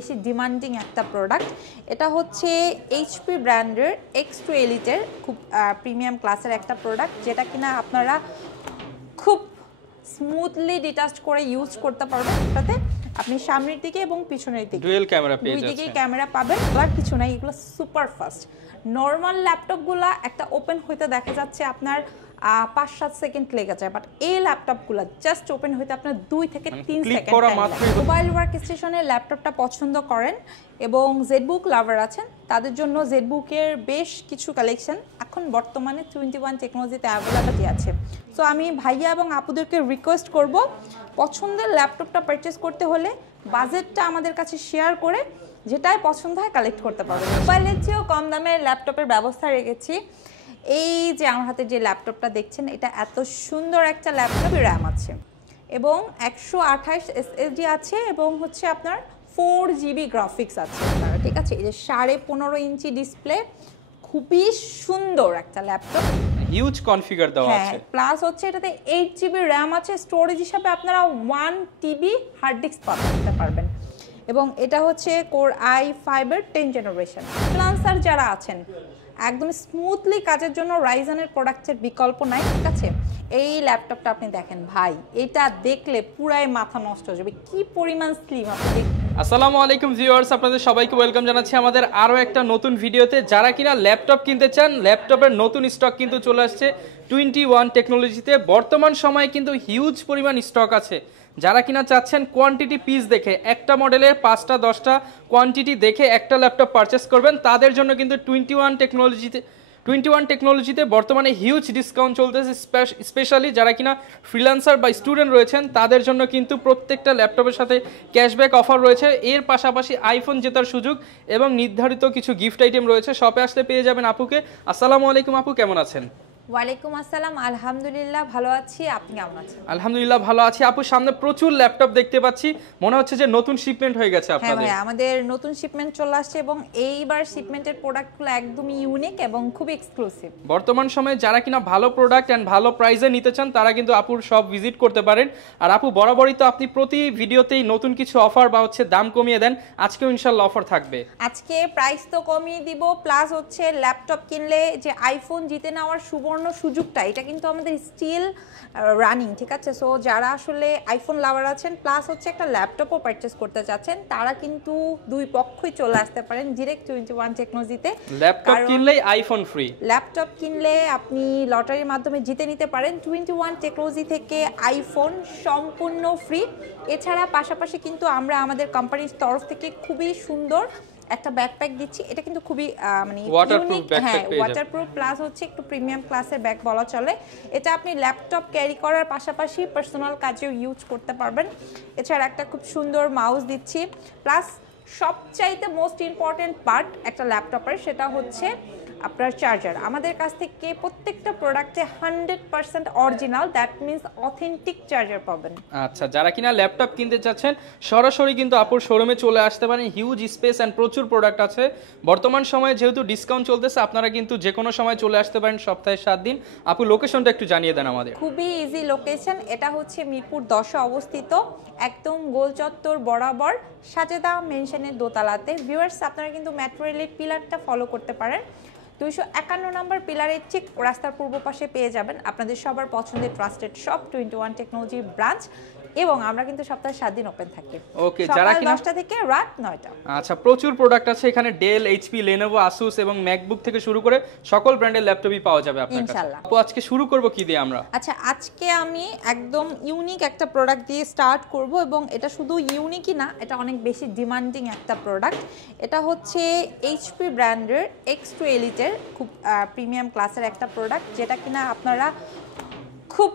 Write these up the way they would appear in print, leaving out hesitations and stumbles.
বেশি ডিমান্ডিং একটা প্রোডাক্ট। এটা হচ্ছে এইচপি ব্র্যান্ডের X2 এলিটের খুব প্রিমিয়াম ক্লাসের একটা প্রোডাক্ট, যেটা কিনা আপনারা খুব স্মুথলি ডিটাচ করে ইউজ করতে পারবেন। এটাতে আপনি সামনের দিকে এবং পিছনের দিকে ডুয়াল ক্যামেরা পেয়ে যাচ্ছেন, দুই দিকেই ক্যামেরা পাবেন। আর কিছু নাই, এগুলো সুপার ফাস্ট। নর্মাল ল্যাপটপগুলো একটা ওপেন হইতে দেখা যাচ্ছে আপনার 5-7 সেকেন্ড লেগে যায়, বাট এই ল্যাপটপগুলো জাস্ট ওপেন হইতে আপনার 2 থেকে 3 সেকেন্ড। মোবাইল ওয়ার্ক স্টেশনের ল্যাপটপটা পছন্দ করেন এবং জেডবুক লাভার আছেন, তাদের জন্য জেডবুকের বেশ কিছু কালেকশন এখন বর্তমানে 21 টেকনোলজিতে অ্যাভেলেবল আছে। সো আমি ভাইয়া এবং আপুদেরকে রিকোয়েস্ট করব, পছন্দের ল্যাপটপটা পারচেস করতে হলে বাজেটটা আমাদের কাছে শেয়ার করে যেটাই পছন্দ হয় কালেক্ট করতে পারবেন। মোবাইলের চেয়েও কম দামে ল্যাপটপের ব্যবস্থা রেখেছি। এই যে আমার হাতে যে ল্যাপটপটা দেখছেন, এটা এত সুন্দর একটা ল্যাপটপ। র্যাম আছে এবং 128 SSD আছে এবং হচ্ছে আপনার 4GB গ্রাফিক্স আছে, ঠিক আছে। এই যে 15.5 ইঞ্চি ডিসপ্লে, খুবই সুন্দর একটা ল্যাপটপ, হিউজ কনফিগার দেওয়া আছে। প্লাস হচ্ছে এটাতে 8GB র্যাম আছে। স্টোরেজ হিসাবে আপনারা 1TB হার্ড ডিস্ক পাতে পারবেন এবং এটা হচ্ছে কোর i5 এর 10 জেনারেশন। ফ্রিল্যান্সার যারা আছেন, একদম স্মুথলি কাজের জন্য রাইজেনের প্রোডাক্টের বিকল্প নাই, ঠিক আছে। এই ল্যাপটপটা আপনি দেখেন ভাই, এটা দেখলে পুরাই মাথা নষ্ট হয়ে যাবে, কি পরিমাণ স্লিম। আপনি আসসালামু আলাইকুম ভিউয়ার্স, আপনাদের সবাইকে ওয়েলকাম জানাচ্ছি আমাদের আরও একটা নতুন ভিডিওতে। যারা কিনা ল্যাপটপ কিনতে চান, ল্যাপটপের নতুন স্টক কিন্তু চলে আসছে 21 টেকনোলজিতে। বর্তমান সময়ে কিন্তু হিউজ পরিমাণ স্টক আছে। যারা কিনা চাচ্ছেন কোয়ান্টিটি পিস দেখে একটা মডেলের 5টা 10টা কোয়ান্টিটি দেখে একটা ল্যাপটপ পারচেস করবেন, তাদের জন্য কিন্তু 21 টেকনোলজিতে বর্তমানে হিউজ ডিসকাউন্ট চলতেছে। স্পেশালি যারা কিনা ফ্রিল্যান্সার বা স্টুডেন্ট রয়েছেন, তাদের জন্য কিন্তু প্রত্যেকটা ল্যাপটপের সাথে ক্যাশব্যাক অফার রয়েছে। এর পাশাপাশি আইফোন জেতার সুযোগ এবং নির্ধারিত কিছু গিফট আইটেম রয়েছে। শপে আসলে পেয়ে যাবেন আপুকে। আসসালামু আলাইকুম আপু, কেমন আছেন? ওয়ালাইকুম আসসালাম, আলহামদুলিল্লাহ ভালো আছি, আপনি কেমন আছেন? আলহামদুলিল্লাহ ভালো আছি আপু। সামনে প্রচুর ল্যাপটপ দেখতে পাচ্ছি, মনে হচ্ছে যে নতুন শিপমেন্ট হয়ে গেছে আপনাদের। হ্যাঁ, আমাদের নতুন শিপমেন্ট চলে আসছে এবং এইবার শিপমেন্টের প্রোডাক্টগুলো একদমই ইউনিক এবং খুব এক্সক্লুসিভ। বর্তমান সময়ে যারা কিনা ভালো প্রোডাক্ট এন্ড ভালো প্রাইসে নিতে চান, তারা কিন্তু আপুর সব ভিজিট করতে পারেন। আর আপু বরাবরই তো আপনি প্রতি ভিডিওতেই নতুন কিছু অফার বা হচ্ছে দাম কমিয়ে দেন, আজকেও ইনশাআল্লাহ অফার থাকবে। আজকে প্রাইস তো কমিয়ে দিব, প্লাস হচ্ছে ল্যাপটপ কিনলে যে আইফোন জিতে নেওয়ার সুবর্ণ সুযোগটা, এটা কিন্তু আমাদের স্টিল রানিং, ঠিক আছে। সো যারা আসলে আইফোন লাভার আছেন, প্লাস হচ্ছে একটা ল্যাপটপও পারচেস করতে চাচ্ছেন, তারা কিন্তু দুই পক্ষই চলে আসতে পারেন ডিরেক্ট 21 টেকনোলজিতে। ল্যাপটপ কিনলেই আইফোন ফ্রি, ল্যাপটপ কিনলে আপনি লটারির মাধ্যমে জিতে নিতে পারেন 21 টেকনোলজি থেকে আইফোন সম্পূর্ণ ফ্রি। এছাড়া পাশাপাশি কিন্তু আমরা আমাদের কোম্পানির তরফ থেকে খুবই সুন্দর একটা ব্যাকপ্যাক দিচ্ছি। এটা কিন্তু খুবই মানে ইউনিক, হ্যাঁ ওয়াটারপ্রুফ, প্লাস হচ্ছে একটু প্রিমিয়াম ক্লাসের ব্যাগ বলা চলে। এটা আপনি ল্যাপটপ ক্যারি করার পাশাপাশি পার্সোনাল কাজেও ইউজ করতে পারবেন। এছাড়া একটা খুব সুন্দর মাউস দিচ্ছি, প্লাস সবচাইতে মোস্ট ইম্পর্টেন্ট পার্ট একটা ল্যাপটপের, সেটা হচ্ছে আপনার চার্জার। আমাদের কাছ থেকে প্রত্যেকটা প্রোডাক্টে 100% original, that means authentic charger পাবেন। আচ্ছা, যারা কিনা ল্যাপটপ কিনতে চাচ্ছেন, সরাসরি কিন্তু আপুর শোরুমে চলে আসতে পারেন। হিউজ স্পেস অ্যান্ড প্রচুর প্রোডাক্ট আছে। বর্তমান সময়ে যেহেতু ডিসকাউন্ট চলতেছে, আপনারা কিন্তু যে কোনো সময় চলে আসতে পারেন, সপ্তাহে 7 দিন। আপু লোকেশনটা একটু জানিয়ে দেন আমাদের। খুবই ইজি লোকেশন, এটা হচ্ছে মিরপুর 10-এ অবস্থিত, একদম গোল চত্বর বরাবর সাজেদা মেনশনের দোতলাতে। ভিউয়ার্স, আপনারা কিন্তু মেট্রো রেলের পিলারটা ফলো করতে পারেন। 251 নম্বর পিলারের ঠিক রাস্তার পূর্ব পাশে পেয়ে যাবেন আপনাদের সবার পছন্দের ট্রাস্টেড শপ 21 টেকনোলজির ব্রাঞ্চ, এবং আমরা কিন্তু সপ্তাহে 7 দিন ওপেন থাকি। ওকে, যারা কিনা 10টা থেকে রাত 9টা। আচ্ছা, প্রচুর প্রোডাক্ট আছে এখানে। ডেল, এইচপি, লেনোভো, আসুস এবং ম্যাকবুক থেকে শুরু করে সকল ব্র্যান্ডের ল্যাপটপই পাওয়া যাবে আপনার কাছে। ইনশাআল্লাহ। আপু আজকে শুরু করব কি দিয়ে আমরা? আচ্ছা, আজকে আমি একদম ইউনিক একটা প্রোডাক্ট দিয়ে স্টার্ট করব, এবং এটা শুধু ইউনিকই না, এটা অনেক বেশি ডিমান্ডিং একটা প্রোডাক্ট। এটা হচ্ছে এইচপি ব্র্যান্ডের X2 এলিটের খুব প্রিমিয়াম ক্লাসের একটা প্রোডাক্ট, যেটা কিনা আপনারা খুব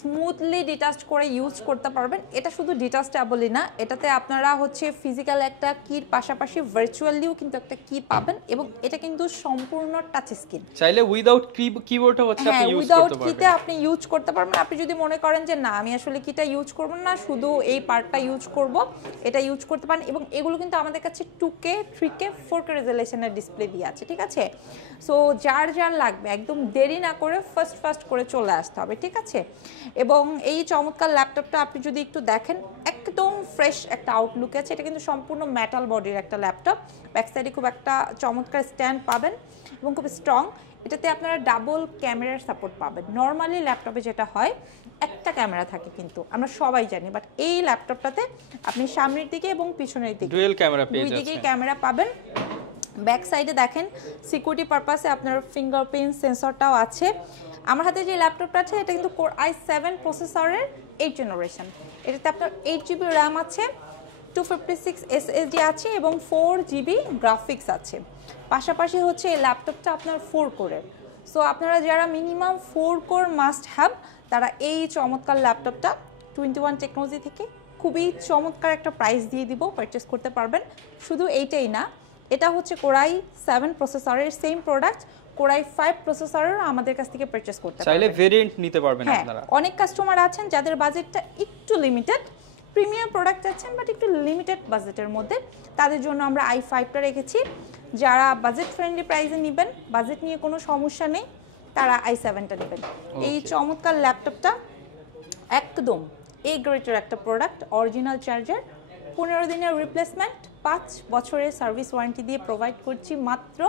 স্মুথলি ডিটাচ করে ইউজ করতে পারবেন। এটা শুধু ডিটাচেবলই না, এটাতে আপনারা হচ্ছে ফিজিক্যাল একটা কির পাশাপাশি ভার্চুয়ালিও কিন্তু একটা কি পাবেন, এবং এটা কিন্তু সম্পূর্ণ টাচ স্ক্রিন। চাইলে উইদাউট কিবোর্ডও হচ্ছে আপনি ইউজ করতে পারবেন। উইদাউট কিতে আপনি ইউজ করতে পারবেন। আপনি যদি মনে করেন যে না, আমি আসলে কিটা ইউজ করব না, শুধু এই পার্টটা ইউজ করব, এটা ইউজ করতে পারেন। এবং এগুলো কিন্তু আমাদের কাছে 2K 3K 4K রেজোলিউশনের ডিসপ্লে দিয়ে আছে, ঠিক আছে। সো যার লাগবে একদম দেরি না করে ফার্স্ট করে চলে আসতে হবে, ঠিক আছে। এবং এই চমৎকার ল্যাপটপটা আপনি যদি একটু দেখেন একদম ফ্রেশ একটা আউটলুক আছে। এটা কিন্তু সম্পূর্ণ মেটাল বডির একটা ল্যাপটপ। ব্যাক সাইডে খুব একটা চমৎকার স্ট্যান্ড পাবেন এবং খুব স্ট্রং। এটাতে আপনারা ডাবল ক্যামেরার সাপোর্ট পাবেন। নর্মালি ল্যাপটপে যেটা হয় একটা ক্যামেরা থাকে, কিন্তু আমরা সবাই জানি, বাট এই ল্যাপটপটাতে আপনি সামনের দিকে এবং পিছনের দিকে ডুয়াল ক্যামেরা পেয়ে যাচ্ছেন। দুই দিকেই ক্যামেরা পাবেন। ব্যাক সাইডে দেখেন সিকিউরিটি পারপাসে আপনার ফিঙ্গারপ্রিন্ট সেন্সরটাও আছে। আমার হাতে যে ল্যাপটপটা আছে এটা কিন্তু Core i7 প্রসেসরের 8 জেনারেশন। এটাতে আপনার 8GB র্যাম আছে, 256 SSD আছে এবং 4GB গ্রাফিক্স আছে। পাশাপাশি হচ্ছে এই ল্যাপটপটা আপনার 4 কোরের। সো আপনারা যারা মিনিমাম 4 কোর মাস্ট হ্যাভ, তারা এই চমৎকার ল্যাপটপটা 21 টেকনোলজি থেকে খুবই চমৎকার একটা প্রাইস দিয়ে দিব, পারচেস করতে পারবেন। শুধু এইটাই না, এটা হচ্ছে Core i7 প্রসেসরের সেম প্রোডাক্ট Core i5 প্রসেসরের আমাদের কাছ থেকে পারচেজ করতে পারবেন। চাইলে ভেরিয়েন্ট নিতে পারবেন আপনারা। অনেক কাস্টমার আছেন যাদের বাজেটটা একটু লিমিটেড, প্রিমিয়াম প্রোডাক্ট আছেন বাট একটু লিমিটেড বাজেটের মধ্যে, তাদের জন্য আমরা i5টা রেখেছি। যারা বাজেট ফ্রেন্ডলি প্রাইসে নেবেন, বাজেট নিয়ে কোনো সমস্যা নেই, তারা i7টা নেবেন। এই চমৎকার ল্যাপটপটা একদম এ গ্রেডের একটা প্রোডাক্ট, অরিজিনাল চার্জার, 15 দিনের রিপ্লেসমেন্ট, 5 বছরের সার্ভিস ওয়ারেন্টি দিয়ে প্রোভাইড করছি মাত্র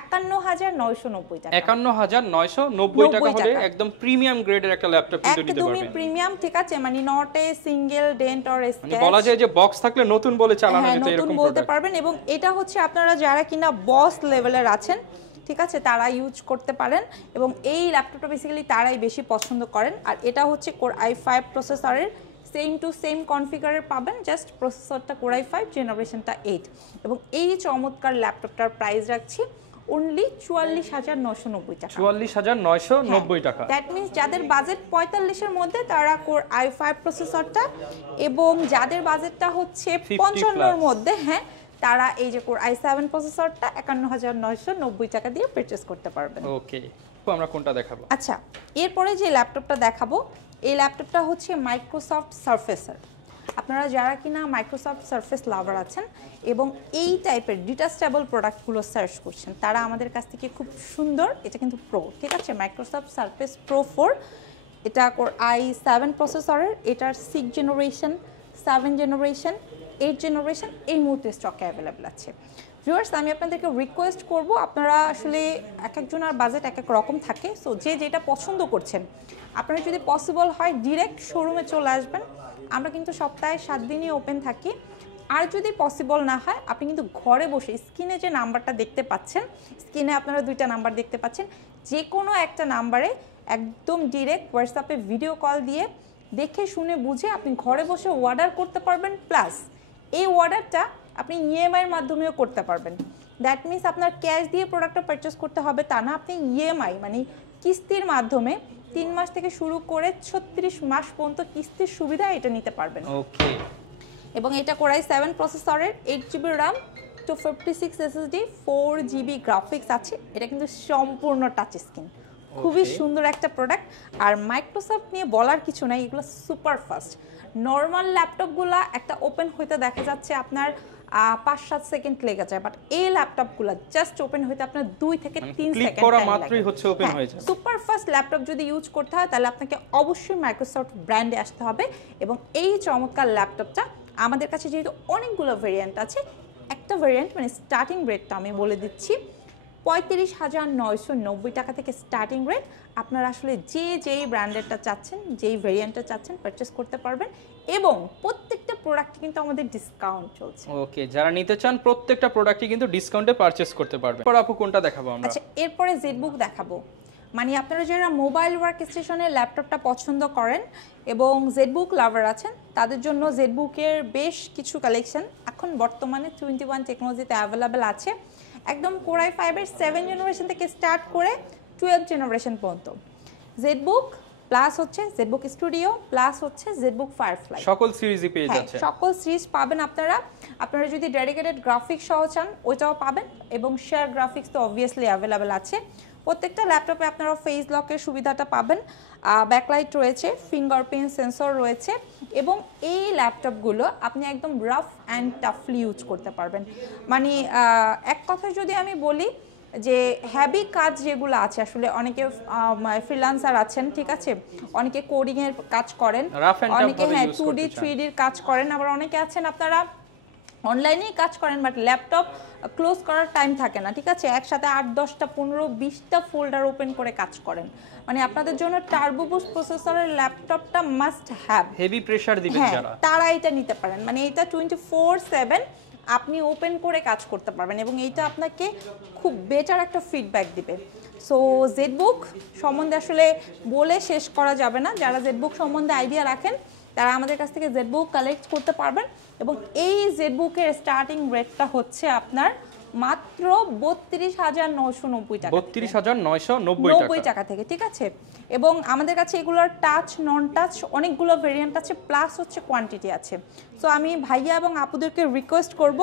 51,990 টাকা। 51,990 টাকা হলে একদম প্রিমিয়াম গ্রেডের একটা ল্যাপটপ কিন্তু নিতে পারবেন। একদমই প্রিমিয়াম, ঠিক আছে, মানে not a single dent or scratch, বলা যায় যে বক্স থাকলে নতুন বলে চালানো যেত এরকম নতুন বলতে পারবেন। এবং এটা হচ্ছে আপনারা যারা কিনা বস লেভেলের আছেন, ঠিক আছে, তারা ইউজ করতে পারেন এবং এই ল্যাপটপটা বেসিক্যালি তারাই বেশি পছন্দ করেন। আর এটা হচ্ছে Core i5 প্রসেসরের সেম টু সেম কনফিগারের পাবেন, জাস্ট প্রসেসরটা Core i5 জেনারেশনটা 8। এবং এই চমৎকার ল্যাপটপটার প্রাইস রাখছি অনলি 44,990 টাকা। 44,990 টাকা। দ্যাট মিন্স যাদের বাজেট 45 এর মধ্যে তারা Core i5 প্রসেসরটা, এবং যাদের বাজেটটা হচ্ছে 55 এর মধ্যে, হ্যাঁ, তারা এই যে Core i7 প্রসেসরটা 51,990 টাকা দিয়ে পারচেজ করতে পারবেন। ওকে, তো আমরা কোনটা দেখাবো? আচ্ছা, এরপরে যে ল্যাপটপটা দেখাবো, এই ল্যাপটপটা হচ্ছে মাইক্রোসফট সারফেসের। আপনারা যারা কিনা মাইক্রোসফট সারফেস লাভার আছেন এবং এই টাইপের ডিটাচেবল প্রোডাক্টগুলো সার্চ করছেন, তারা আমাদের কাছ থেকে খুব সুন্দর, এটা কিন্তু প্রো, ঠিক আছে, মাইক্রোসফট সারফেস প্রো 4, এটা Core i7 প্রসেসরের, এটার 6 জেনারেশন, 7 জেনারেশন, 8 জেনারেশন এই মুহূর্তে স্টকে অ্যাভেলেবেল আছে। ভিউয়ার্স, আমি আপনাদেরকে রিকোয়েস্ট করব, আপনারা আসলে এক একজনের বাজেট এক এক রকম থাকে, সো যে যেটা পছন্দ করছেন আপনারা যদি পসিবল হয় ডিরেক্ট শোরুমে চলে আসবেন। আমরা কিন্তু সপ্তাহে 7 দিনই ওপেন থাকি। আর যদি পসিবল না হয়, আপনি কিন্তু ঘরে বসে স্ক্রিনে যে নাম্বারটা দেখতে পাচ্ছেন, স্ক্রিনে আপনারা 2টা নাম্বার দেখতে পাচ্ছেন, যে কোনো একটা নাম্বারে একদম ডিরেক্ট হোয়াটসঅ্যাপে ভিডিও কল দিয়ে দেখে শুনে বুঝে আপনি ঘরে বসে অর্ডার করতে পারবেন। প্লাস এই অর্ডারটা আপনি ইএমআই এর মাধ্যমেও করতে পারবেন। দ্যাট মিনস আপনার ক্যাশ দিয়ে প্রোডাক্টটা পারচেস করতে হবে তা না, আপনি ইএমআই মানে কিস্তির মাধ্যমে 3 মাস থেকে শুরু করে 36 মাস পর্যন্ত কিস্তির সুবিধা এটা নিতে পারবেন। ওকে, এবং এটা Core i7 প্রসেসরের 8GB RAM, 256 SSD, 4GB graphics আছে। এটা কিন্তু সম্পূর্ণ টাচ স্ক্রিন, খুবই সুন্দর একটা প্রোডাক্ট। আর মাইক্রোসফট নিয়ে বলার কিছু নাই, এগুলো সুপার ফাস্ট। নর্মাল ল্যাপটপগুলো একটা ওপেন হইতে দেখা যাচ্ছে আপনার 5-7 সেকেন্ড লেগে যায়, বাট এই ল্যাপটপগুলো জাস্ট ওপেন হইতে আপনার 2 থেকে 3 সেকেন্ড করা মাত্রই হচ্ছে ওপেন হয়ে যায়। সুপার ফাস্ট ল্যাপটপ যদি ইউজ করতে হয় তাহলে আপনাকে অবশ্যই মাইক্রোসফট ব্র্যান্ডে আসতে হবে। এবং এই চমৎকার ল্যাপটপটা আমাদের কাছে যেহেতু অনেকগুলো ভেরিয়েন্ট আছে, একটা ভেরিয়েন্ট মানে স্টার্টিং রেটটা আমি বলে দিচ্ছি, 35,990 টাকা থেকে স্টার্টিং রেট। আপনারা আসলে যেই ব্র্যান্ডেরটা চাচ্ছেন, যেই ভেরিয়েন্টটা চাচ্ছেন পারচেস করতে পারবেন। এবং প্রত্যেকটা প্রোডাক্টে কিন্তু আমাদের ডিসকাউন্ট চলছে। ওকে, যারা নিতে চান প্রত্যেকটা প্রোডাক্টই কিন্তু ডিসকাউন্টে পারচেস করতে পারবেন। পর আপু কোনটা দেখাবো আমরা? আচ্ছা, এরপরে জেটবুক দেখাবো। মানে আপনারা যারা মোবাইল ওয়ার্ক স্টেশনের ল্যাপটপটা পছন্দ করেন এবং জেটবুক লাভার আছেন, তাদের জন্য জেটবুকের বেশ কিছু কালেকশন এখন বর্তমানে 21 টেকনোলজিতে অ্যাভেলেবেল আছে। একদম Core i5 এর 7 জেনারেশন থেকে স্টার্ট করে 12 জেনারেশন পর্যন্ত জেটবুক, প্লাস হচ্ছে জেটবুক স্টুডিও, প্লাস হচ্ছে জেটবুক ফায়ারফ্লাই, সকল সিরিজই পেয়ে যাচ্ছে। সকল সিরিজ পাবেন আপনারা। আপনারা যদি ডেডিকেটেড গ্রাফিক্স সহ চান ওইটাও পাবেন, এবং শেয়ার গ্রাফিক্স তো অবভিয়াসলি অ্যাভেলেবেল আছে। প্রত্যেকটা ল্যাপটপে আপনারা ফেস লকের সুবিধাটা পাবেন, ব্যাকলাইট রয়েছে, ফিঙ্গারপ্রিন্ট সেন্সর রয়েছে, এবং এই ল্যাপটপগুলো আপনি একদম রাফ অ্যান্ড টাফলি ইউজ করতে পারবেন। মানে এক কথায় যদি আমি বলি, যে হ্যাভি কাজ যেগুলো আছে, আসলে অনেকে ফ্রিল্যান্সার আছেন, ঠিক আছে, অনেকে কোডিং এর কাজ করেন, অনেকে হ্যাঁ 2D 3D র কাজ করেন, আবার অনেকে আছেন আপনারা অনলাইনেই কাজ করেন বাট ল্যাপটপ ক্লোজ করার টাইম থাকে না, ঠিক আছে, একসাথে 8-10টা 15-20টা ফোল্ডার ওপেন করে কাজ করেন, মানে আপনাদের জন্য টার্বো বুস্ট প্রসেসরের ল্যাপটপটা মাস্ট হ্যাভ। হেভি প্রেসার দিবেন যারা, তারা এটা নিতে পারেন, মানে এটা 24/7 আপনি ওপেন করে কাজ করতে পারবেন এবং এইটা আপনাকে খুব বেটার একটা ফিডব্যাক দিবে। সো জেটবুক সম্বন্ধে আসলে বলে শেষ করা যাবে না, যারা জেটবুক সম্বন্ধে আইডিয়া রাখেন তারা আমাদের কাছ থেকে জেটবুক কালেক্ট করতে পারবেন এবং এই জেটবুকের স্টার্টিং রেটটা হচ্ছে আপনার মাত্র 32,990 টাকা, 32,990 টাকা থেকে, ঠিক আছে। এবং আমাদের কাছে এগুলোর টাচ নন টাচ অনেকগুলো ভেরিয়েন্ট আছে, প্লাস হচ্ছে কোয়ান্টিটি আছে। সো আমি ভাইয়া এবং আপুদেরকে রিকোয়েস্ট করব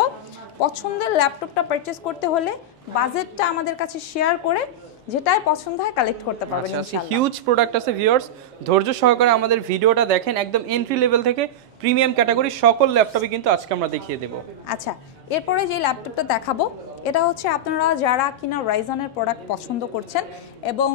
পছন্দের ল্যাপটপটা পারচেজ করতে হলে বাজেটটা আমাদের কাছে শেয়ার করে যেটাই পছন্দ হয় কালেক্ট করতে পারবেন ইনশাআল্লাহ। হিউজ প্রোডাক্ট আছে ভিউয়ার্স, ধৈর্য সহকারে আমাদের ভিডিওটা দেখেন, একদম এন্ট্রি লেভেল থেকে প্রিমিয়াম ক্যাটাগরি সকল ল্যাপটপই কিন্তু আজকে আমরা দেখিয়ে দেব। আচ্ছা, এরপরে যে ল্যাপটপটা দেখাবো এটা হচ্ছে আপনারা যারা কিনা রাইজনের প্রোডাক্ট পছন্দ করছেন এবং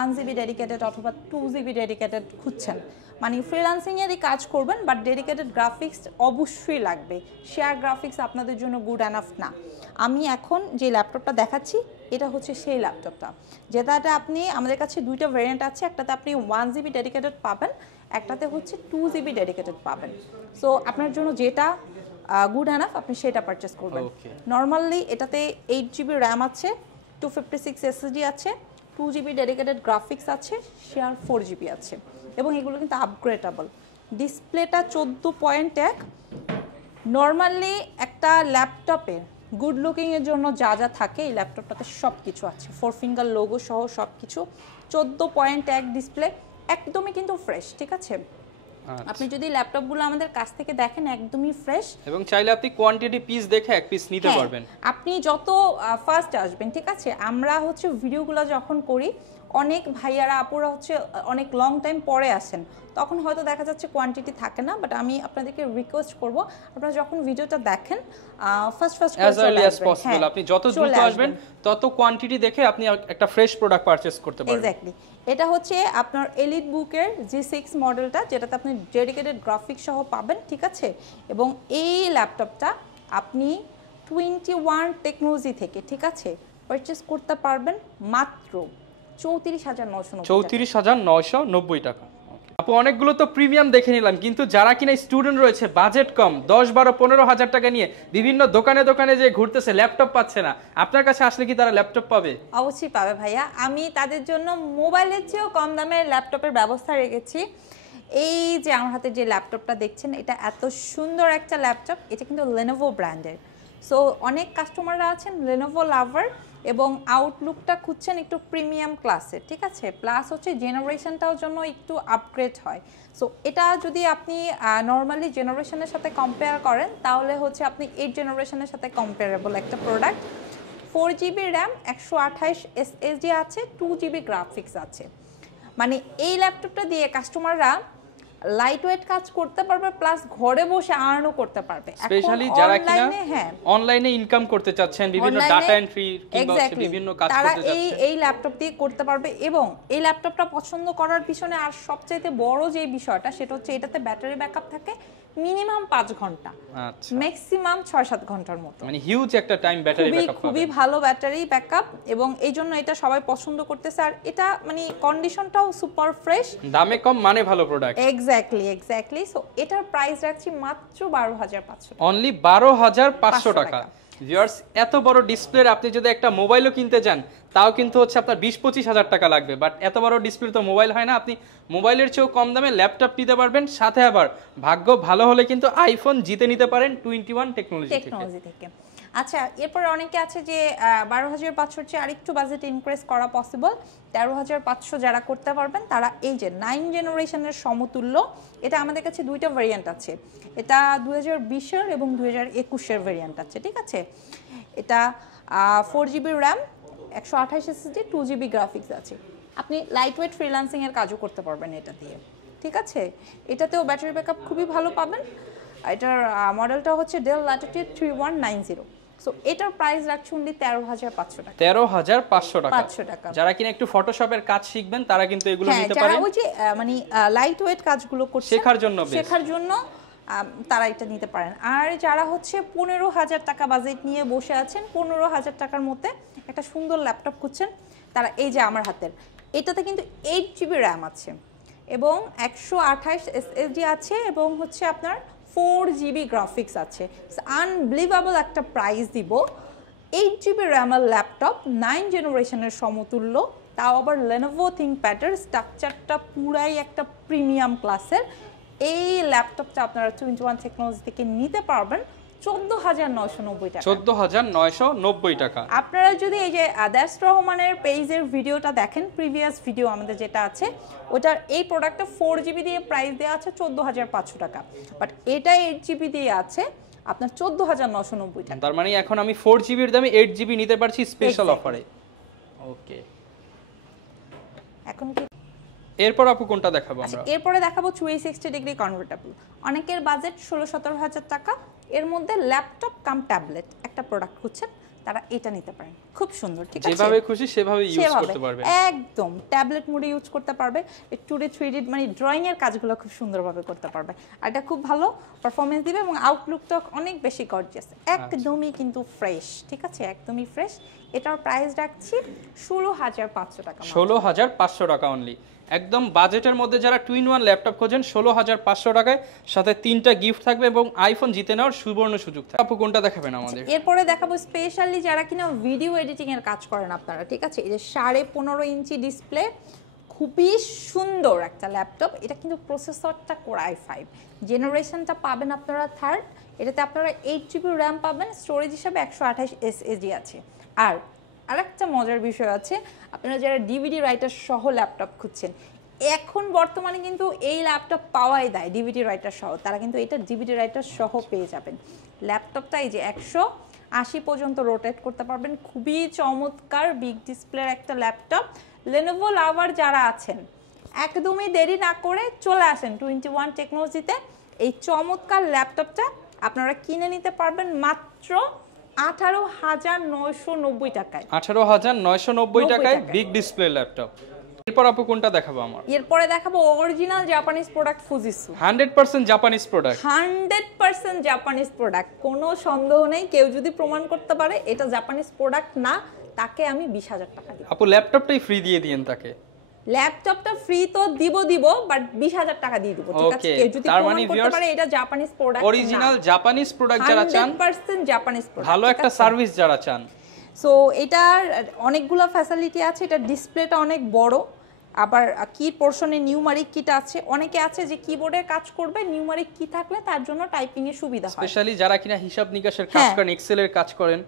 1GB ডেডিকেটেড অথবা 2GB ডেডিকেটেড খুঁজছেন, মানে ফ্রিল্যান্সিংয়েরই কাজ করবেন বাট ডেডিকেটেড গ্রাফিক্স অবশ্যই লাগবে, শেয়ার গ্রাফিক্স আপনাদের জন্য গুড এনাফ না। আমি এখন যে ল্যাপটপটা দেখাচ্ছি এটা হচ্ছে সেই ল্যাপটপটা, যেটাতে আপনি আমাদের কাছে দুইটা ভেরিয়েন্ট আছে, একটাতে আপনি 1GB ডেডিকেটেড পাবেন, একটাতে হচ্ছে 2GB ডেডিকেটেড পাবেন। সো আপনার জন্য যেটা গুড এনাফ আপনি সেটা পারচেস করবেন। নর্মালি এটাতে 8GB র্যাম আছে, 256 SSD আছে, 2GB ডেডিকেটেড গ্রাফিক্স আছে, শেয়ার 4GB আছে এবং এগুলো কিন্তু আপগ্রেডেবল। ডিসপ্লেটা 14.1। নর্মালি একটা ল্যাপটপে গুড লুকিংয়ের জন্য যা যা থাকে এই ল্যাপটপটাতে সব কিছু আছে, 4 ফিঙ্গার লোগো সহ সব কিছু, 14.1 ডিসপ্লে, একদমই কিন্তু ফ্রেশ, ঠিক আছে। আপনি যদি ল্যাপটপগুলো আমাদের কাছ থেকে দেখেন একদমই ফ্রেশ এবং চাইলে আপনি কোয়ান্টিটি পিস দেখে এক পিস নিতে পারবেন। আপনি যত ফার্স্ট আসবেন, ঠিক আছে, আমরা হচ্ছে ভিডিওগুলো যখন করি অনেক ভাইয়ারা আপুরা হচ্ছে অনেক লং টাইম পরে আসেন, তখন হয়তো দেখা যাচ্ছে কোয়ান্টিটি থাকে না, বাট আমি আপনাদেরকে রিকোয়েস্ট করব আপনারা যখন ভিডিওটা দেখেন first as early as possible, আপনি যত দ্রুত আসবেন তত কোয়ান্টিটি দেখে আপনি একটা ফ্রেশ প্রোডাক্ট পারচেজ করতে পারবেন। এক্স্যাক্টলি, এটা হচ্ছে আপনার এলিট বুকের G6 মডেলটা, যেটাতে আপনি ডেডিকেটেড গ্রাফিক্স সহ পাবেন, ঠিক আছে। এবং এই ল্যাপটপটা আপনি 21 টেকনোলজি থেকে, ঠিক আছে, পারচেজ করতে পারবেন মাত্র 34,990 টাকা। আপু অনেকগুলো তো প্রিমিয়াম দেখে নিলাম, কিন্তু যারা কিনা স্টুডেন্ট রয়েছে, বাজেট কম, 10-12-15 হাজার টাকা নিয়ে বিভিন্ন দোকানে দোকানে যে ঘুরতেছে, ল্যাপটপ পাচ্ছে না, আপনার কাছে আসলে কি তারা ল্যাপটপ পাবে? অবশ্যই পাবে ভাইয়া, আমি তাদের জন্য মোবাইলের চেয়েও কম দামে ল্যাপটপের ব্যবস্থা রেখেছি। এই যে আমার হাতে যে ল্যাপটপটা দেখছেন, এটা এত সুন্দর একটা ল্যাপটপ, এটা কিন্তু Lenovo ব্র্যান্ডের। সো অনেক কাস্টমাররা আছেন Lenovo লাভার এবং আউটলুকটা খুঁজছেন একটু প্রিমিয়াম ক্লাসের, ঠিক আছে, প্লাস হচ্ছে জেনারেশনটাও জন্য একটু আপগ্রেড হয়। সো এটা যদি আপনি নর্মালি জেনারেশনের সাথে কম্পেয়ার করেন তাহলে হচ্ছে আপনি 8 জেনারেশনের সাথে কম্পেয়ারেবল একটা প্রোডাক্ট। 4GB র্যাম, 128 SSD আছে, 2GB গ্রাফিক্স আছে, মানে এই ল্যাপটপটা দিয়ে কাস্টমাররা লাইট ওয়েট কাজ করতে পারবে প্লাস ঘরে বসে আর্নও করতে পারবে। স্পেশালি যারা কিনা অনলাইনে ইনকাম করতে চাচ্ছেন, বিভিন্ন ডাটা এন্ট্রি কিংবা বিভিন্ন কাজ করতে যাচ্ছেন, তারা এই ল্যাপটপ দিয়ে করতে পারবে। এবং এই ল্যাপটপটা পছন্দ করার পিছনে আর সবচেয়ে বড় যে বিষয়টা সেটা হচ্ছে এটাতে ব্যাটারি ব্যাকআপ থাকে মিনিমাম 5 ঘন্টা, ম্যাক্সিমাম 6-7 ঘন্টার মতো, মানে হিউজ একটা টাইম ব্যাটারি ব্যাকআপ, খুবই ভালো ব্যাটারি ব্যাকআপ এবং এই জন্য এটা সবাই পছন্দ করতেছে। আর এটা মানে কন্ডিশনটাও সুপার ফ্রেশ, দামে কম মানে ভালো প্রোডাক্ট। এক্স্যাক্টলি। সো এটার প্রাইস রাখছি মাত্র 12,500, অনলি 12,500 টাকা। ভিউয়ার্স, এত বড় ডিসপ্লের আপনি যদি একটা মোবাইলও কিনতে যান তাও কিন্তু হচ্ছে আপনার 20-25 হাজার টাকা লাগবে, বাট এত বড় ডিসপ্লে তো মোবাইল হয় না, আপনি মোবাইলের চেয়েও কম দামে ল্যাপটপ নিতে পারবেন, সাথে আবার ভাগ্য ভালো হলে কিন্তু আইফোন জিতে নিতে পারেন 21 টেকনোলজি থেকে। আচ্ছা, এরপর অনেকে আছে যে 12,500 চেয়ে আরেকটু বাজেট ইনক্রিজ করা পসিবল, 13,500 যারা করতে পারবেন তারা এই যে 9 জেনারেশনের সমতুল্য, এটা আমাদের কাছে দুইটা ভেরিয়েন্ট আছে, এটা 2020-এর এবং 2021-এর ভেরিয়েন্ট আছে, ঠিক আছে। এটা 4GB RAM, 128 SSD, 2GB graphics আছে, আপনি লাইট ওয়েট ফ্রিল্যান্সিং এর কাজও করতে পারবেন এটা দিয়ে, ঠিক আছে। এটাতেও ব্যাটারি ব্যাকআপ খুবই ভালো পাবেন। এটার মডেলটা হচ্ছে ডেল ল্যাটিটিউড 3190। সো এটার প্রাইস রাখছি অনলি 13,500 টাকা। 13,500 টাকা। 500 টাকা। যারা কিনা একটু ফটোশপের কাজ শিখবেন তারা কিন্তু এগুলো নিতে পারেন। যারা ওই যে মানে লাইট ওয়েট কাজগুলো করছে শেখার জন্য তারা এটা নিতে পারেন। আর যারা হচ্ছে 15,000 টাকা বাজেট নিয়ে বসে আছেন, 15,000 টাকার মধ্যে একটা সুন্দর ল্যাপটপ খুঁজছেন, তারা এই যে আমার হাতের এটাতে কিন্তু 8GB র্যাম আছে এবং 128 SSD আছে এবং হচ্ছে আপনার 4GB গ্রাফিক্স আছে। আনবিলিভেবল একটা প্রাইস দিব। 8GB র্যামের ল্যাপটপ 9 জেনারেশনের সমতুল্য, তাও আবার Lenovo ThinkPad-এর স্ট্রাকচারটা পুরাই একটা প্রিমিয়াম ক্লাসের। এই ল্যাপটপটা আপনারা 21 টেকনোলজি থেকে নিতে পারবেন 14,990 টাকা। 14,990 টাকা। আপনারা যদি এই যে আদার্স রহমানের পেজের ভিডিওটা দেখেন, প্রিভিয়াস ভিডিও আমাদের যেটা আছে, ওটার এই প্রোডাক্টটা 4GB দিয়ে প্রাইস দেওয়া আছে 14,500 টাকা, বাট এটা 8GB দিয়ে আছে আপনার 14,990 টাকা। তার মানে এখন আমি 4GB এর দামে 8GB নিতে পারছি স্পেশাল অফারে। ওকে, এখন কি এরপর আপু কোনটা দেখাবো আমরা? এরপরে দেখাবো 360 ডিগ্রি কনভার্টেবল। অনেকের বাজেট 16-17 টাকা, এর মধ্যে ল্যাপটপ কাম ট্যাবলেট একটা প্রোডাক্ট খুঁজছেন, তারা এটা নিতে পারেন। খুব সুন্দর, ঠিক আছে, যেভাবে খুশি সেভাবে ইউজ করতে পারবে, একদম ট্যাবলেট মোডে ইউজ করতে পারবে। 2D 3D মানে ড্রয়িং এর কাজগুলো খুব সুন্দরভাবে করতে পারবে। আর এটা খুব ভালো পারফরমেন্স দিবে এবং আউটলুকটা অনেক বেশি গর্জিয়াস, একদমই কিন্তু ফ্রেশ, ঠিক আছে, একদমই ফ্রেশ। এটার প্রাইস রাখছি 16,500 টাকা। 16,500 টাকা অনলি। একদম বাজেটের মধ্যে যারা 2-in-1 ল্যাপটপ খোঁজেন 16,500 টাকায়, সাথে 3টা গিফট থাকবে এবং আইফোন জিতে নেওয়ার সুবর্ণ সুযোগ থাকবে। আপু কোনটা দেখাবেন আমাদের? এরপরে দেখাবো স্পেশালি যারা কিনা ভিডিও এডিটিং এর কাজ করেন আপনারা, ঠিক আছে। এই যে 15.5 ইঞ্চি ডিসপ্লে, খুবই সুন্দর একটা ল্যাপটপ। এটা কিন্তু প্রসেসরটা Core i5 জেনারেশনটা পাবেন আপনারা 3rd। এটাতে আপনারা 8GB র্যাম পাবেন, স্টোরেজ হিসাবে 128 SSD আছে। আর আরেকটা মজার বিষয় আছে, আপনারা যারা ডিভিডি রাইটার সহ ল্যাপটপ খুঁজছেন, এখন বর্তমানে কিন্তু এই ল্যাপটপ পাওয়াই দেয় ডিভিডি রাইটার সহ, তারা কিন্তু এটা ডিভিডি রাইটার সহ পেয়ে যাবেন। ল্যাপটপটা এই যে 180 পর্যন্ত রোটেট করতে পারবেন, খুবই চমৎকার বিগ ডিসপ্লের একটা ল্যাপটপ। Lenovo লাভার যারা আছেন, একদমই দেরি না করে চলে আসেন 21 টেকনোলজিতে। এই চমৎকার ল্যাপটপটা আপনারা কিনে নিতে পারবেন মাত্র 18,990 টাকায়। 18,990 টাকায় বিগ ডিসপ্লে ল্যাপটপ। এরপর আপু কোনটা দেখাবো আমার? এরপরে দেখাবো original Japanese product Fujitsu. 100% Japanese product. 100% Japanese product, কোনো সন্দেহ নেই। কেউ যদি প্রমাণ করতে পারে এটা জাপানিজ প্রোডাক্ট না, তাকে আমি 20,000 টাকা দিব। আপু ল্যাপটপটাই ফ্রি দিয়ে দিয়েন তাকে। ল্যাপটপটা ফ্রি তো দিব, বাট 20,000 টাকা দিয়ে দিব, ঠিক আছে। কেউ যদি প্রমাণ করতে পারে এটা Japanese product, original Japanese product যারা চান, 100% জাপানিজ প্রোডাক্ট, ভালো একটা সার্ভিস যারা চান। সো এটার অনেকগুলো ফ্যাসিলিটি আছে। এটা ডিসপ্লেটা অনেক বড়, আবার কি পোর্শনে নিউমারিক কিটা আছে। অনেকে আছে যে কিবোর্ডে কাজ করবে, নিউমারিক কি থাকলে তার জন্য টাইপিং এর সুবিধা হয়। স্পেশালি যারা কিনা হিসাব নিকাশের কাজ করেন, এক্সেল এর কাজ করেন,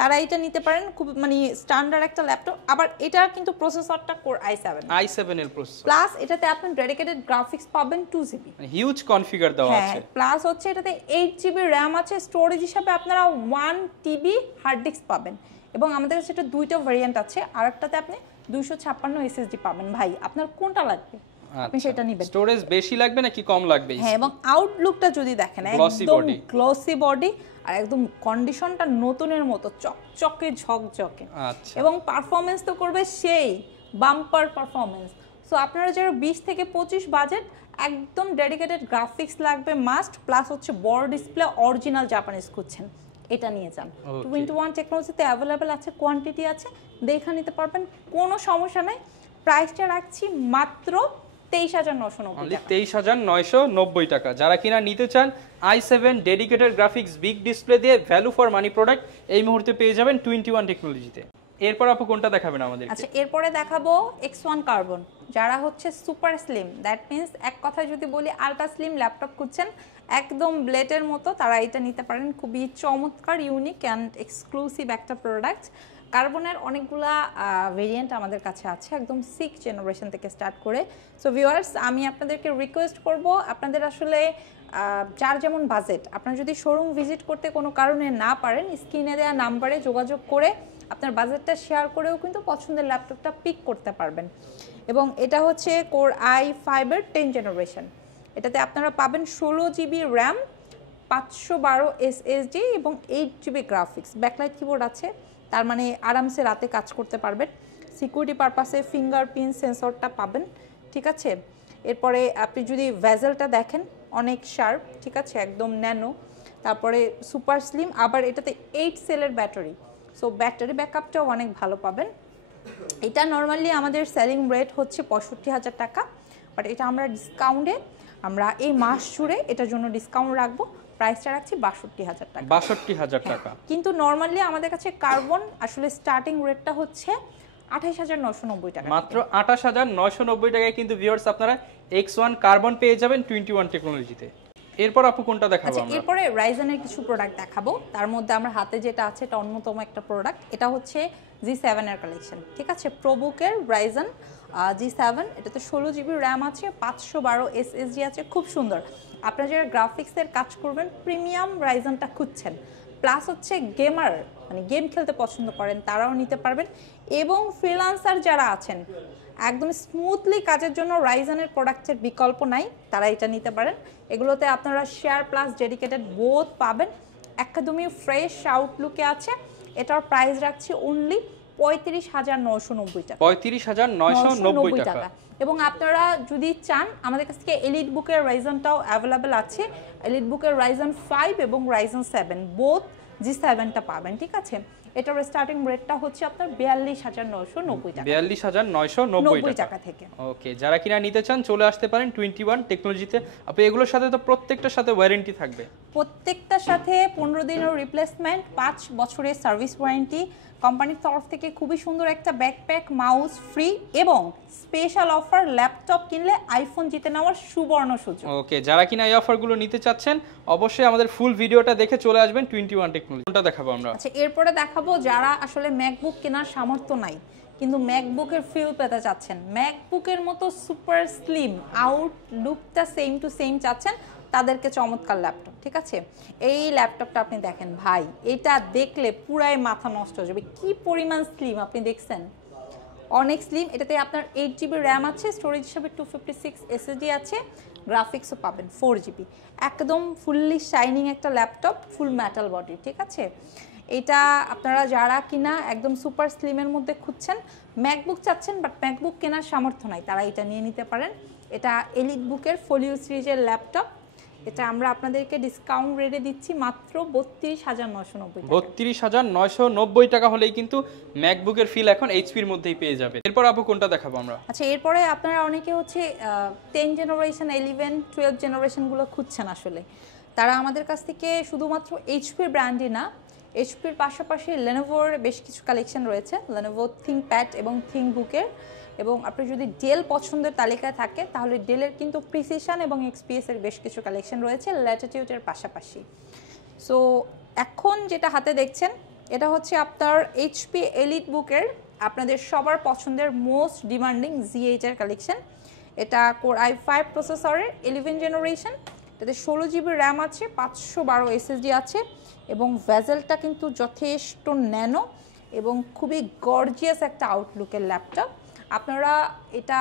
তারা এটা নিতে পারেন। খুব মানে স্ট্যান্ডার্ড একটা ল্যাপটপ। আবার এটার কিন্তু প্রসেসরটা Core i7 এর প্রসেসর, প্লাস এটাতে আপনি ডেডিকেটেড গ্রাফিক্স পাবেন 2GB, মানে হিউজ কনফিগার দেওয়া আছে। প্লাস হচ্ছে এটাতে 8GB র্যাম আছে, স্টোরেজ হিসাবে আপনারা 1TB হার্ড ডিস্ক পাবেন। এবং আমাদের কাছে এটা দুইটা ভেরিয়েন্ট আছে, আরেকটাতে আপনি 256 SSD পাবেন। ভাই আপনার কোনটা লাগবে আপনি সেটা নেবেন। স্টোরেজ বেশি লাগবে নাকি কম লাগবে? হ্যাঁ, এবং আউটলুকটা যদি দেখেন একদম গ্লসি বডি আর একদম কন্ডিশনটা নতুনের মতো চকচকে ঝকঝকে। আচ্ছা, এবং পারফরমেন্স তো করবে সেই বাম্পার পারফরমেন্স। সো আপনারা যারা 20 থেকে 25 বাজেট, একদম ডেডিকেটেড গ্রাফিক্স লাগবে মাস্ট, প্লাস হচ্ছে বড় ডিসপ্লে অরিজিনাল জাপানিজ খুঁজছেন, এটা নিয়ে যান। 21 টেকনোলজিতে অ্যাভেলেবেল আছে, কোয়ান্টিটি আছে, দেখে নিতে পারবেন, কোনো সমস্যা নেই। প্রাইসটা রাখছি মাত্র 23,990 টাকা। যারা কিনা নিতে চান i7 dedicated graphics big display দিয়ে ভ্যালু ফর মানি প্রোডাক্ট এই মুহূর্তে পেয়ে যাবেন 21 টেকনোলজিতে। এরপর আপু কোনটা দেখাবেন আমাদের? আচ্ছা, এরপরে দেখাবো X1 কার্বন। যারা হচ্ছে সুপার স্লিম, দ্যাট মিন্স এক কথায় যদি বলি আলট্রা স্লিম ল্যাপটপ খুঁজছেন, একদম ব্লেডের মতো, তারা এটা নিতে পারেন। খুবই চমৎকার, ইউনিক অ্যান্ড এক্সক্লুসিভ একটা প্রোডাক্ট। কার্বনের অনেকগুলা ভেরিয়েন্ট আমাদের কাছে আছে, একদম 6th জেনারেশন থেকে স্টার্ট করে। সো ভিউয়ার্স, আমি আপনাদেরকে রিকোয়েস্ট করব, আপনাদের আসলে যার যেমন বাজেট, আপনারা যদি শোরুম ভিজিট করতে কোনো কারণে না পারেন, স্ক্রিনে দেওয়া নাম্বারে যোগাযোগ করে আপনার বাজেটটা শেয়ার করেও কিন্তু পছন্দের ল্যাপটপটা পিক করতে পারবেন। এবং এটা হচ্ছে Core i5 এর 10th জেনারেশন। এটাতে আপনারা পাবেন 16GB র্যাম, 512 SSD এবং 8GB গ্রাফিক্স, ব্যাকলাইট কিবোর্ড আছে, তার মানে আরামসে রাতে কাজ করতে পারবেন। সিকিউরিটি পারপাসে ফিঙ্গারপ্রিন্ট সেন্সরটা পাবেন, ঠিক আছে। এরপরে আপনি যদি ভেজেলটা দেখেন অনেক শার্প, ঠিক আছে, একদম ন্যানো। তারপরে সুপার স্লিম, আবার এটাতে 8 সেলের ব্যাটারি, সো ব্যাটারি ব্যাকআপটাও অনেক ভালো পাবেন। এটা নর্মালি আমাদের সেলিং রেট হচ্ছে 65,000 টাকা, বাট এটা আমরা ডিসকাউন্টে আমরা এই মাস জুড়ে এটার জন্য ডিসকাউন্ট রাখবো, প্রাইসটা রাখছি 62,000 টাকা। 62,000 টাকা। কিন্তু নর্মালি আমাদের কাছে কার্বন আসলে স্টার্টিং রেটটা হচ্ছে 28,990 টাকা, মাত্র 28,990 টাকায় কিন্তু ভিউয়ার্স আপনারা X1 কার্বন পেয়ে যাবেন 21 টেকনোলজিতে। এরপর আপু কোনটা দেখাবো আমরা? এরপরে রাইজেনের কিছু প্রোডাক্ট দেখাবো, তার মধ্যে আমরা হাতে যেটা আছে এটা অন্যতম একটা প্রোডাক্ট, এটা হচ্ছে G7 এর কালেকশন, ঠিক আছে, প্রোবুকের রাইজেন G7। এটাতে 16GB র্যাম আছে, 512 SSD আছে, খুব সুন্দর। আপনারা যারা গ্রাফিক্সের কাজ করবেন প্রিমিয়াম রাইজেনটা খুঁজছেন, প্লাস হচ্ছে গেমার মানে গেম খেলতে পছন্দ করেন তারাও নিতে পারবেন, এবং ফ্রিল্যান্সার যারা আছেন একদম স্মুথলি কাজের জন্য রাইজেনের প্রোডাক্টের বিকল্প নাই, তারা এটা নিতে পারেন। এগুলোতে আপনারা শেয়ার প্লাস ডেডিকেটেড বোথ পাবেন, একদমই ফ্রেশ আউটলুকে আছে। এটার প্রাইস রাখছি অনলি 35,990 টাকা। 35,990 টাকা। এবং আপনারা যদি চান আমাদের কাছ থেকে এলিট বুকের রাইজেনটাও অ্যাভেলেবেল আছে, এলিট বুকের রাইজেন 5 এবং রাইজেন 7 বোথ G7টা পাবেন, ঠিক আছে। এটার স্টার্টিং রেটটা হচ্ছে আপনার 42,990 টাকা, 42,990 টাকা থেকে। ওকে, যারা কিনা নিতে চান চলে আসতে পারেন 21 টেকনোলজিতে। আপনি এগুলোর সাথে তো প্রত্যেকটার সাথে ওয়ারেন্টি থাকবে, প্রত্যেকটার সাথে 15 দিনের রিপ্লেসমেন্ট, 5 বছরের সার্ভিস ওয়ারেন্টি, কোম্পানির তরফ থেকে খুবই সুন্দর একটা ব্যাকপ্যাক, মাউস ফ্রি, এবং স্পেশাল অফার ল্যাপটপ কিনলে আইফোন জিতে নেওয়ার সুবর্ণ সুযোগ। ওকে, যারা কিনা এই অফারগুলো নিতে চাচ্ছেন অবশ্যই আমাদের ফুল ভিডিওটা দেখে চলে আসবেন 21 টেকনোলজি। কোনটা দেখাবো আমরা? আচ্ছা, এরপরে দেখাবো যারা আসলে ম্যাকবুক কেনার সামর্থ্য নাই কিন্তু ম্যাকবুকের ফিল পেতে চাচ্ছেন, ম্যাকবুকের মতো সুপার স্লিম আউটলুকটা সেম টু সেম চাচ্ছেন, তাদেরকে চমৎকার ল্যাপটপ, ঠিক আছে। এই ল্যাপটপটা আপনি দেখেন ভাই, এটা দেখলে পুরাই মাথা নষ্ট হয়ে যাবে, কি পরিমাণ স্লিম আপনি দেখছেন, অনেক স্লিম। এটাতে আপনার 8GB র্যাম আছে, স্টোরেজ হিসাবে 256 SSD আছে, গ্রাফিক্সও পাবেন 4GB, একদম ফুললি শাইনিং একটা ল্যাপটপ, ফুল মেটাল বডি, ঠিক আছে। এটা আপনারা যারা কিনা একদম সুপার স্লিমের মধ্যে খুঁজছেন, ম্যাকবুক চাচ্ছেন বাট ম্যাকবুক কেনার সামর্থ্য নাই, তারা এটা নিয়ে নিতে পারেন। এটা এলিট বুকের ফোলিও সিরিজের ল্যাপটপ, এটা আমরা আপনাদেরকে ডিসকাউন্ট রেটে দিচ্ছি মাত্র 32,990 টাকা। 32,990 টাকা হলেই কিন্তু ম্যাকবুকের ফিল এখন এইচপির মধ্যেই পেয়ে যাবে। এরপর আপু কোনটা দেখাবো আমরা? আচ্ছা, এরপরে আপনারা অনেকে হচ্ছে 10 জেনারেশন 11 12 জেনারেশনগুলো খুঁজছেন, আসলে তারা আমাদের কাছ থেকে শুধুমাত্র এইচপির ব্র্যান্ডই না, এইচপির পাশাপাশি লেনোভোর বেশ কিছু কালেকশন রয়েছে, লেনোভো থিংকপ্যাড এবং থিংকবুকের, এবং আপনি যদি ডেল পছন্দের তালিকায় থাকে তাহলে ডেলের কিন্তু প্রিসিশন এবং এক্সপিএস এর বেশ কিছু কালেকশন রয়েছে ল্যাটিটিউডের পাশাপাশি। সো এখন যেটা হাতে দেখছেন এটা হচ্ছে আপনার এইচপি এলিট বুকের আপনাদের সবার পছন্দের মোস্ট ডিমান্ডিং Z8 এর কালেকশন। এটা কোর i5 প্রসেসরের 11 জেনারেশন, এটাতে 16GB র্যাম আছে, 512 SSD আছে, এবং ভেজেলটা কিন্তু যথেষ্ট ন্যানো এবং খুবই গর্জিয়াস একটা আউটলুকের ল্যাপটপ। আপনারা এটা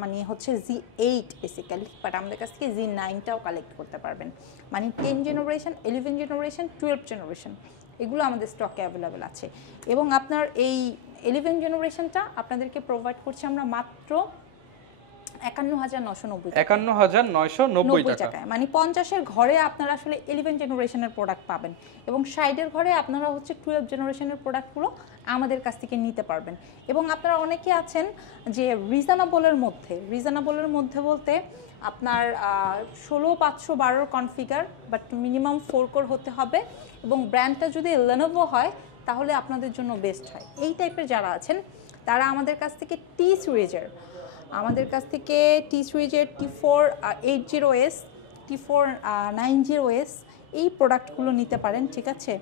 মানে হচ্ছে Z8 বেসিক্যালি, বাট আমাদের কাছ থেকে Z9টাও কালেক্ট করতে পারবেন, মানে 10 জেনারেশন 11 জেনারেশন 12 জেনারেশন এগুলো আমাদের স্টকে অ্যাভেলেবেল আছে। এবং আপনার এই 11 জেনারেশনটা আপনাদেরকে প্রোভাইড করছি আমরা মাত্র 51,990 টাকা, মানে 50-এর ঘরে আপনারা আসলে 11 জেনারেশনের প্রোডাক্ট পাবেন, এবং 60-এর ঘরে আপনারা হচ্ছে 12 জেনারেশনের প্রোডাক্টগুলো আমাদের কাছ থেকে নিতে পারবেন। এবং আপনারা অনেকে আছেন যে রিজনেবলের মধ্যে বলতে আপনার 16,512 কনফিগার, বাট মিনিমাম 4 কোর হতে হবে, এবং ব্র্যান্ডটা যদি লেনোভো হয় তাহলে আপনাদের জন্য বেস্ট হয়। এই টাইপের যারা আছেন তারা আমাদের কাছ থেকে টি সিরিজের T4 80S, T4 90S এই প্রোডাক্টগুলো নিতে পারেন, ঠিক আছে।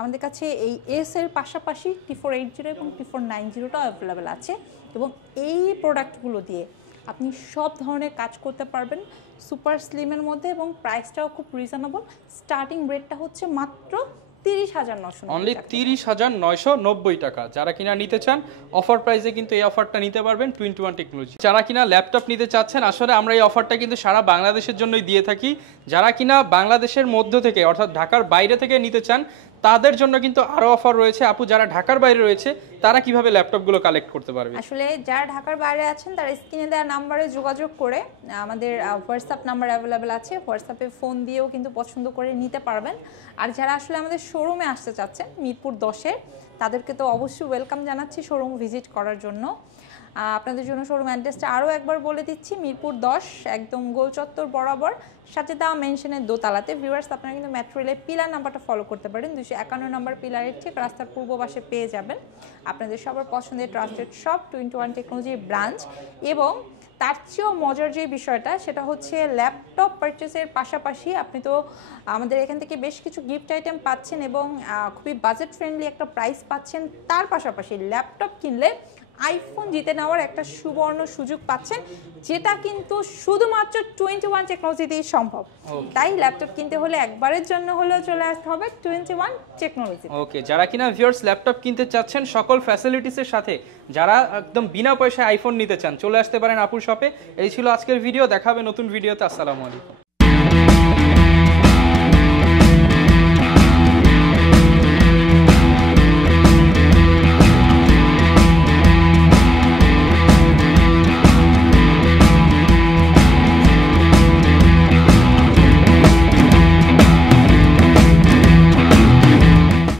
আমাদের কাছে এই এস এর পাশাপাশি T4 80 এবং T4 90টাও অ্যাভেলেবেল আছে, এবং এই প্রোডাক্টগুলো দিয়ে আপনি সব ধরনের কাজ করতে পারবেন সুপার স্লিমের মধ্যে, এবং প্রাইসটাও খুব রিজনেবল। স্টার্টিং রেটটা হচ্ছে মাত্র 30,990 অনলি 30,990 টাকা। যারা কিনা নিতে চান অফার প্রাইসে কিন্তু এই অফারটা নিতে পারবেন 21 টেকনোলজি। যারা কিনা ল্যাপটপ নিতে চাচ্ছেন, আসলে আমরা এই অফারটা কিন্তু সারা বাংলাদেশের জন্যই দিয়ে থাকি। যারা কিনা বাংলাদেশের মধ্য থেকে অর্থাৎ ঢাকার বাইরে থেকে নিতে চান তাদের জন্য কিন্তু আরো অফার রয়েছে। আপু, যারা ঢাকার বাইরে রয়েছে তারা কিভাবে ল্যাপটপগুলো কালেক্ট করতে পারবে? আসলে যারা ঢাকার বাইরে আছেন তারা স্ক্রিনে দেওয়া নাম্বারে যোগাযোগ করে, আমাদের হোয়াটসঅ্যাপ নাম্বার অ্যাভেলেবেল আছে, হোয়াটসঅ্যাপে ফোন দিয়েও কিন্তু পছন্দ করে নিতে পারবেন। আর যারা আসলে আমাদের শোরুমে আসতে চাচ্ছেন মিরপুর 10-এর, তাদেরকে তো অবশ্যই ওয়েলকাম জানাচ্ছি শোরুম ভিজিট করার জন্য। আপনাদের জন্য শোরুম অ্যাড্রেসটা আরও একবার বলে দিচ্ছি, মিরপুর 10 একদম গোল চত্বর বরাবর সাজেদা মেনশনের দোতলাতে। ভিউয়ার্স, আপনারা কিন্তু মেট্রো রেলের পিলার নাম্বারটা ফলো করতে পারেন, 251 নম্বর পিলারের ঠিক রাস্তার পূর্ব পাশে পেয়ে যাবেন আপনাদের সবার পছন্দের ট্রাস্টেড শপ 21 টেকনোলজির ব্রাঞ্চ। এবং তার চেয়েও মজার যে বিষয়টা সেটা হচ্ছে ল্যাপটপ পারচেসের পাশাপাশি আপনি তো আমাদের এখান থেকে বেশ কিছু গিফট আইটেম পাচ্ছেন এবং খুবই বাজেট ফ্রেন্ডলি একটা প্রাইস পাচ্ছেন। তার পাশাপাশি ল্যাপটপ কিনলে আইফোন জিতে নেওয়ার একটা সুবর্ণ সুযোগ পাচ্ছেন, যেটা কিন্তু শুধুমাত্র 21 টেকনোলজিতেই সম্ভব। তাই ল্যাপটপ কিনতে হলে একবারের জন্য হলেও চলে আসতে হবে 21 টেকনোলজি। ওকে, যারা কিনা ভিউয়ার্স ল্যাপটপ কিনতে চাচ্ছেন সকল ফ্যাসিলিটিসের সাথে, যারা একদম বিনা পয়সায় আইফোন নিতে চান, চলে আসতে পারেন আপুর শপে। এই ছিল আজকের ভিডিও, দেখা হবে নতুন ভিডিওতে। আসসালামু আলাইকুম।